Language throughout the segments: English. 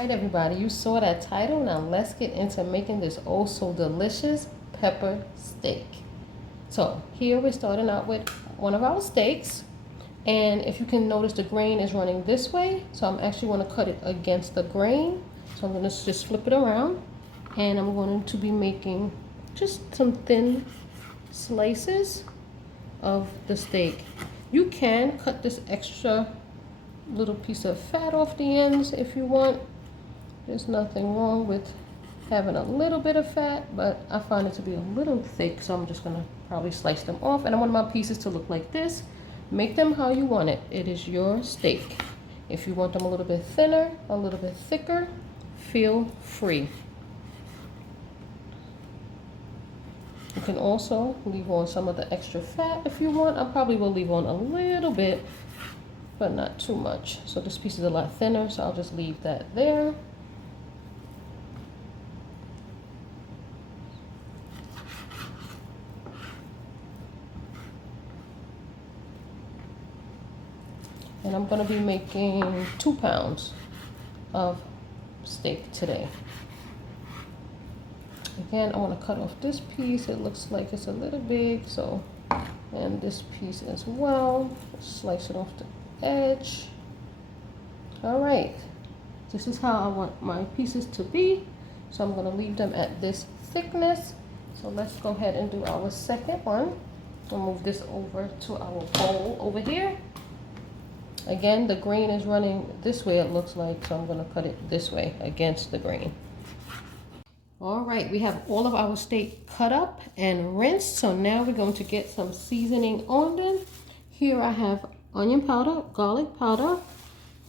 right, everybody, you saw that title. Now let's get into making this oh so delicious pepper steak. So here we're starting out with one of our steaks, and if you can notice, the grain is running this way, so I'm actually going to cut it against the grain. So I'm going to just flip it around, and I'm going to be making just some thin slices of the steak. You can cut this extra little piece of fat off the ends if you want. There's nothing wrong with having a little bit of fat, but I find it to be a little thick, so I'm just gonna probably slice them off. And I want my pieces to look like this. Make them how you want it. It is your steak. If you want them a little bit thinner, a little bit thicker, feel free. You can also leave on some of the extra fat if you want. I probably will leave on a little bit, but not too much. So this piece is a lot thinner, so I'll just leave that there. And I'm going to be making 2 pounds of steak today. Again, I want to cut off this piece. It looks like it's a little big, so, and this piece as well. Slice it off the edge. All right, this is how I want my pieces to be. So I'm going to leave them at this thickness. So let's go ahead and do our second one. I'll move this over to our bowl over here. Again, the grain is running this way, it looks like, so I'm going to cut it this way against the grain. All right, we have all of our steak cut up and rinsed, so now we're going to get some seasoning on them. Here I have onion powder, garlic powder,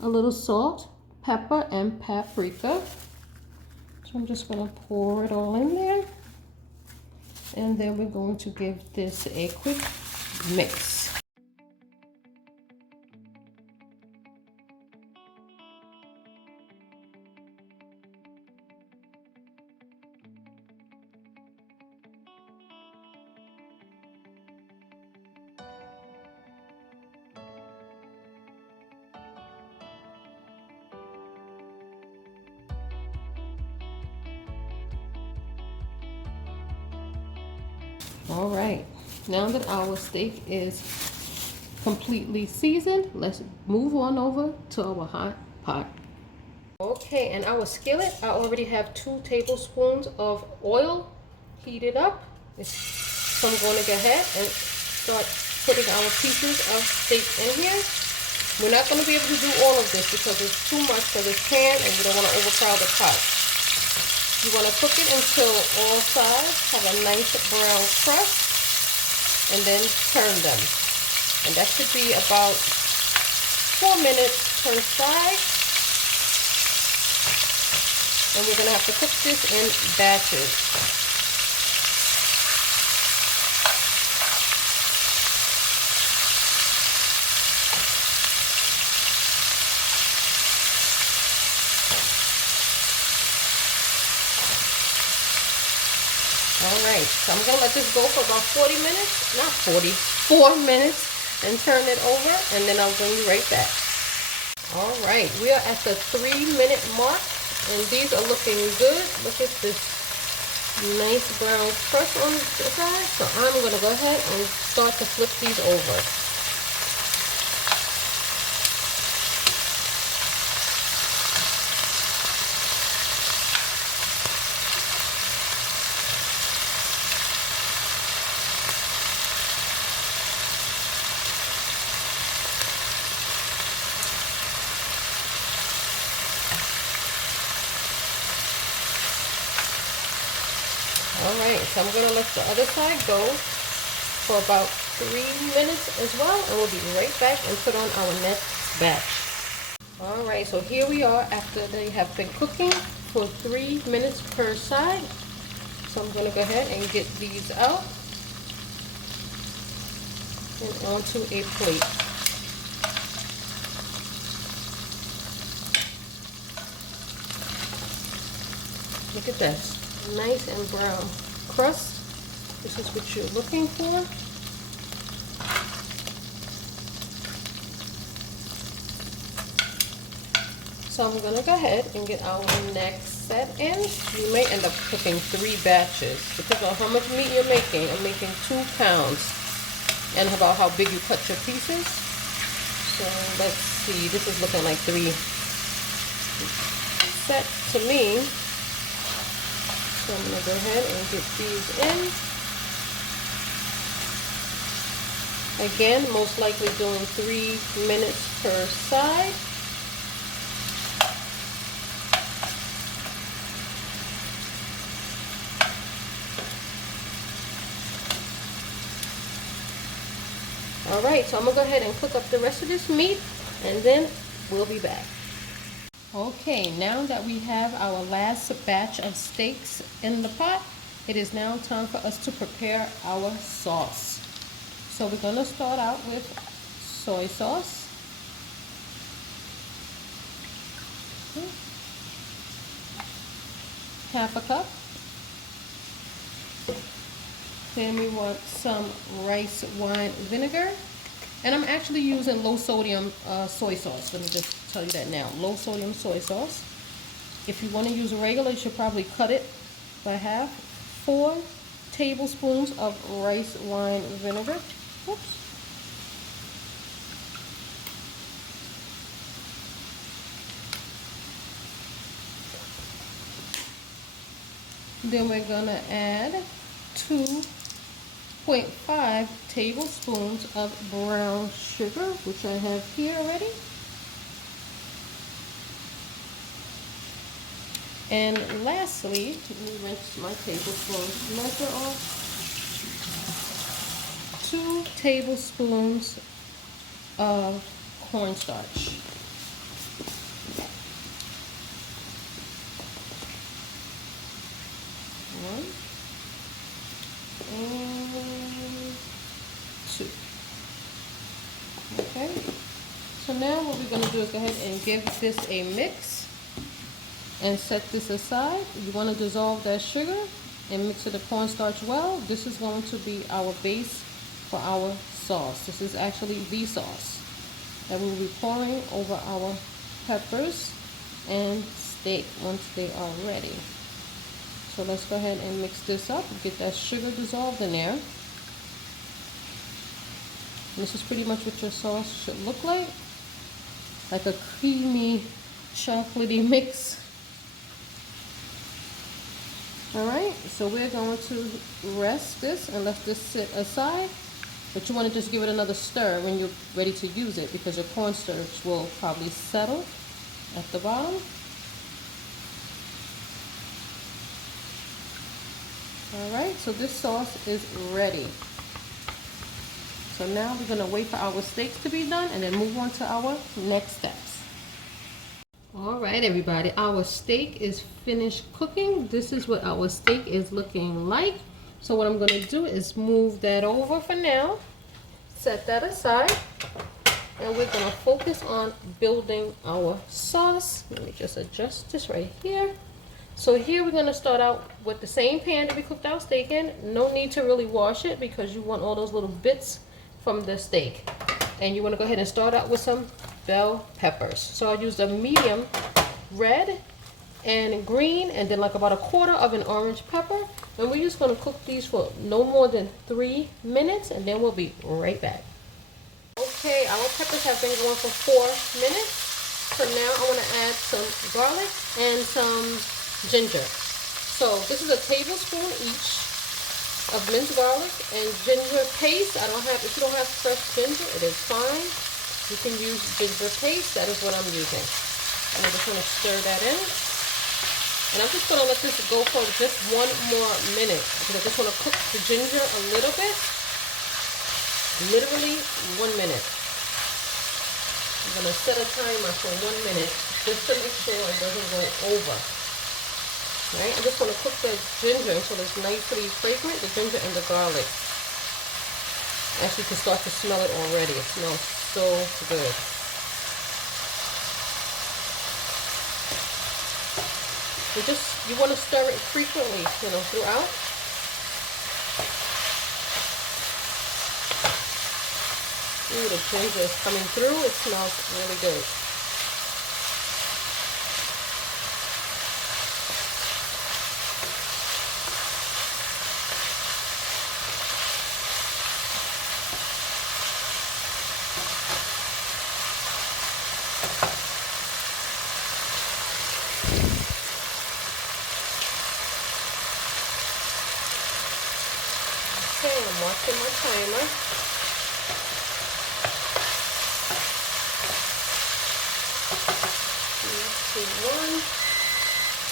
a little salt, pepper, and paprika. So I'm just going to pour it all in there. And then we're going to give this a quick mix. All right, now that our steak is completely seasoned, let's move on over to our hot pot. Okay, and our skillet, I already have 2 tablespoons of oil heated up. So I'm going to go ahead and start putting our pieces of steak in here. We're not going to be able to do all of this because it's too much for this pan, and you don't want to overcrowd the pot. You want to cook it until all sides have a nice brown crust, and then turn them. And that should be about 4 minutes per side. And we're going to have to cook this in batches. Alright, so I'm going to let this go for about 4 minutes and turn it over, and then I'll bring you right back. Alright, we are at the 3-minute mark, and these are looking good. Look at this nice brown crust on the side. So I'm going to go ahead and start to flip these over. Alright, so I'm going to let the other side go for about 3 minutes as well, and we'll be right back and put on our next batch. Alright, so here we are after they have been cooking for 3 minutes per side. So I'm going to go ahead and get these out and onto a plate. Look at this. Nice and brown crust. This is what you're looking for. So I'm gonna go ahead and get our next set in. You may end up cooking 3 batches. Depends on how much meat you're making. I'm making 2 pounds. And about how big you cut your pieces. So let's see, this is looking like 3 sets to me. So I'm gonna go ahead and get these in. Again, most likely doing 3 minutes per side. Alright, so I'm going to go ahead and cook up the rest of this meat and then we'll be back. Okay, now that we have our last batch of steaks in the pot, it is now time for us to prepare our sauce. So we're going to start out with soy sauce. Half a cup. Then we want some rice wine vinegar. And I'm actually using low sodium soy sauce. Let me just tell you that now. Low sodium soy sauce. If you want to use regular, you should probably cut it by half. 4 tablespoons of rice wine vinegar. Oops. Then we're going to add 2.5 tablespoons of brown sugar, which I have here already. And lastly, let me rinse my tablespoon measure off. 2 tablespoons of cornstarch. One and 2. Okay. So now what we're going to do is go ahead and give this a mix and set this aside. You want to dissolve that sugar and mix it with the cornstarch well. This is going to be our base for our sauce. This is actually the sauce that we'll be pouring over our peppers and steak once they are ready. So let's go ahead and mix this up, get that sugar dissolved in there. And this is pretty much what your sauce should look like a creamy, chocolatey mix. Alright, so we're going to rest this and let this sit aside. But you want to just give it another stir when you're ready to use it because your cornstarch will probably settle at the bottom. Alright, so this sauce is ready. So now we're going to wait for our steaks to be done and then move on to our next steps. Alright everybody, our steak is finished cooking. This is what our steak is looking like. So what I'm going to do is move that over for now. Set that aside. And we're going to focus on building our sauce. Let me just adjust this right here. So here we're going to start out with the same pan that we cooked our steak in. No need to really wash it because you want all those little bits from the steak. And you want to go ahead and start out with some bell peppers. So I used a medium red and green and then like about 1/4 of an orange pepper. And we're just going to cook these for no more than 3 minutes and then we'll be right back. Okay, our peppers have been going for 4 minutes. So now I want to add some garlic and some ginger. So this is a tablespoon each of minced garlic and ginger paste. If you don't have fresh ginger, it is fine. You can use ginger paste. That is what I'm using. And I'm just going to stir that in. And I'm just going to let this go for just 1 more minute because I just want to cook the ginger a little bit. Literally 1 minute. I'm going to set a timer for 1 minute just to make sure it doesn't go over. Right? I just want to cook the ginger until it's nicely fragrant, the ginger and the garlic. Actually, you can start to smell it already. It smells so good. You want to stir it frequently, throughout. Ooh, the ginger is coming through. It smells really good. checking my timer. 3, 2, 1.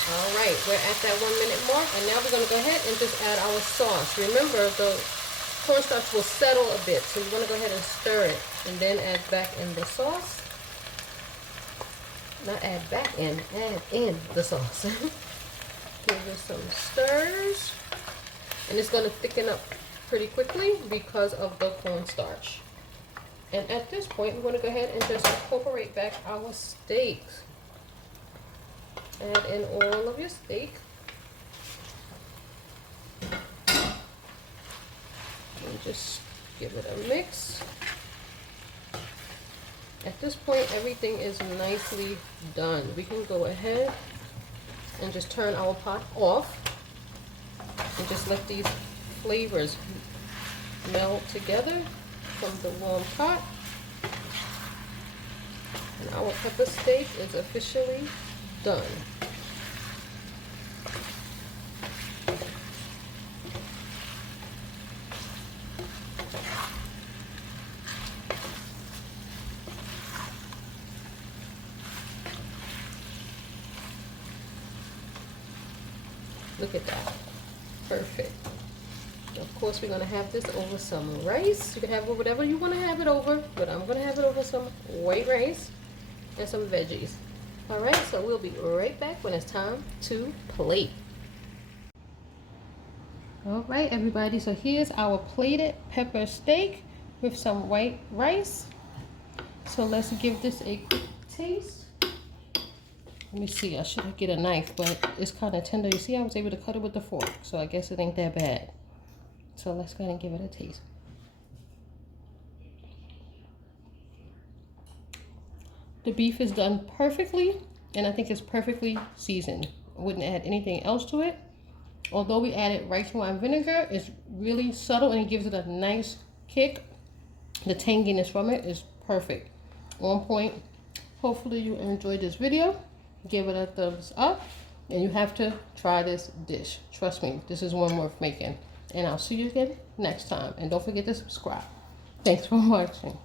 All right, we're at that 1 minute mark, and now we're going to go ahead and just add our sauce. Remember, the cornstarch will settle a bit, so you want to go ahead and stir it, and then add back in the sauce. Not add back in, add in the sauce. Give it some stirs, and it's going to thicken up pretty quickly because of the cornstarch. And at this point, we're going to go ahead and just incorporate back our steaks. Add in all of your steak. And just give it a mix. At this point, everything is nicely done. We can go ahead and just turn our pot off and just let these flavors meld together from the warm pot. And our pepper steak is officially done. Look at that. Perfect. Of course, we're going to have this over some rice. You can have it whatever you want to have it over, but I'm going to have it over some white rice and some veggies. All right, so we'll be right back when it's time to plate. All right, everybody, so here's our plated pepper steak with some white rice. So let's give this a quick taste. Let me see, I should get a knife, but it's kind of tender. You see, I was able to cut it with the fork, so I guess it ain't that bad. So let's go ahead and give it a taste. The beef is done perfectly, and I think it's perfectly seasoned. I wouldn't add anything else to it. Although we added rice wine vinegar, it's really subtle and it gives it a nice kick. The tanginess from it is perfect. On point. Hopefully you enjoyed this video. Give it a thumbs up, and you have to try this dish. Trust me, this is one worth making. And I'll see you again next time. And don't forget to subscribe. Thanks for watching.